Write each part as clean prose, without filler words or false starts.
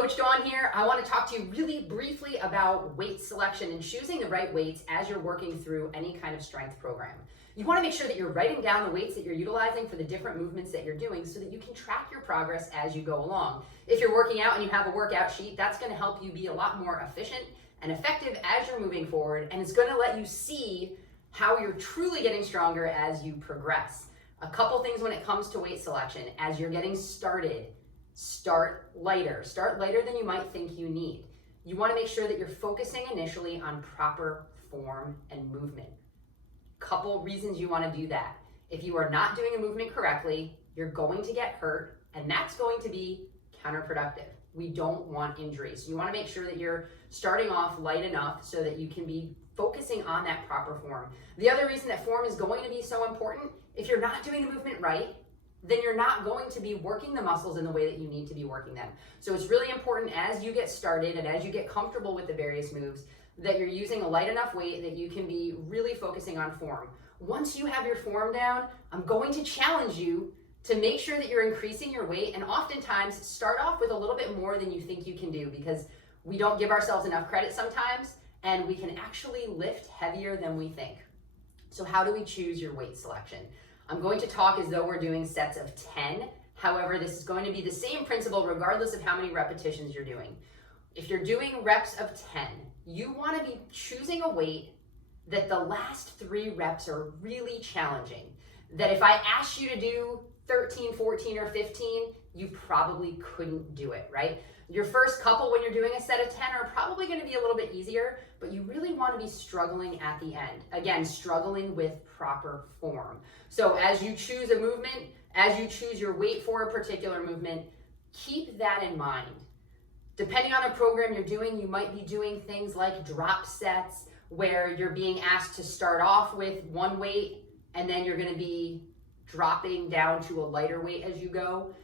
Coach Dawn here. I want to talk to you really briefly about weight selection and choosing the right weights as you're working through any kind of strength program. You want to make sure that you're writing down the weights that you're utilizing for the different movements that you're doing so that you can track your progress as you go along. If you're working out and you have a workout sheet, that's going to help you be a lot more efficient and effective as you're moving forward, and it's going to let you see how you're truly getting stronger as you progress. A couple things when it comes to weight selection. As you're getting started, start lighter. Start lighter than you might think you need. You want to make sure that you're focusing initially on proper form and movement. Couple reasons you want to do that. If you are not doing a movement correctly, you're going to get hurt, and that's going to be counterproductive. We don't want injuries. So you want to make sure that you're starting off light enough so that you can be focusing on that proper form. The other reason that form is going to be so important, if you're not doing the movement right, then you're not going to be working the muscles in the way that you need to be working them. So it's really important as you get started and as you get comfortable with the various moves that you're using a light enough weight that you can be really focusing on form. Once you have your form down, I'm going to challenge you to make sure that you're increasing your weight, and oftentimes start off with a little bit more than you think you can do, because we don't give ourselves enough credit sometimes, and we can actually lift heavier than we think. So how do we choose your weight selection? I'm going to talk as though we're doing sets of 10. However, this is going to be the same principle regardless of how many repetitions you're doing. If you're doing reps of 10, you want to be choosing a weight that the last 3 reps are really challenging. That if I asked you to do 13, 14, or 15, you probably couldn't do it, right? Your first couple when you're doing a set of 10 are probably going to be a little bit easier, but you really want to be struggling at the end. Again, struggling with proper form. So as you choose a movement, as you choose your weight for a particular movement, keep that in mind. Depending on a program you're doing, you might be doing things like drop sets where you're being asked to start off with one weight and then you're going to be dropping down to a lighter weight as you go.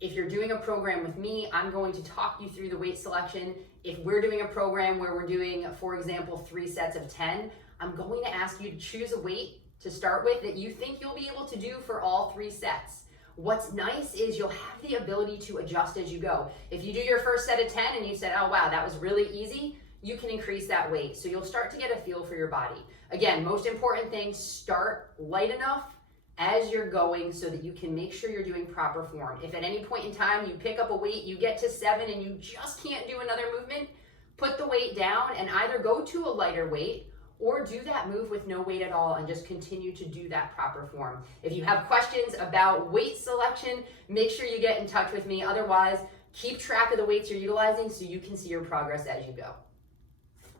If you're doing a program with me, I'm going to talk you through the weight selection. If we're doing a program where we're doing, for example, 3 sets of 10, I'm going to ask you to choose a weight to start with that you think you'll be able to do for all 3 sets. What's nice is you'll have the ability to adjust as you go. If you do your first set of 10 and you said, oh wow, that was really easy, you can increase that weight. So you'll start to get a feel for your body. Again, most important thing, start light enough as you're going so that you can make sure you're doing proper form. If at any point in time you pick up a weight, you get to 7 and you just can't do another movement, put the weight down and either go to a lighter weight or do that move with no weight at all and just continue to do that proper form. If you have questions about weight selection, make sure you get in touch with me. Otherwise, keep track of the weights you're utilizing so you can see your progress as you go.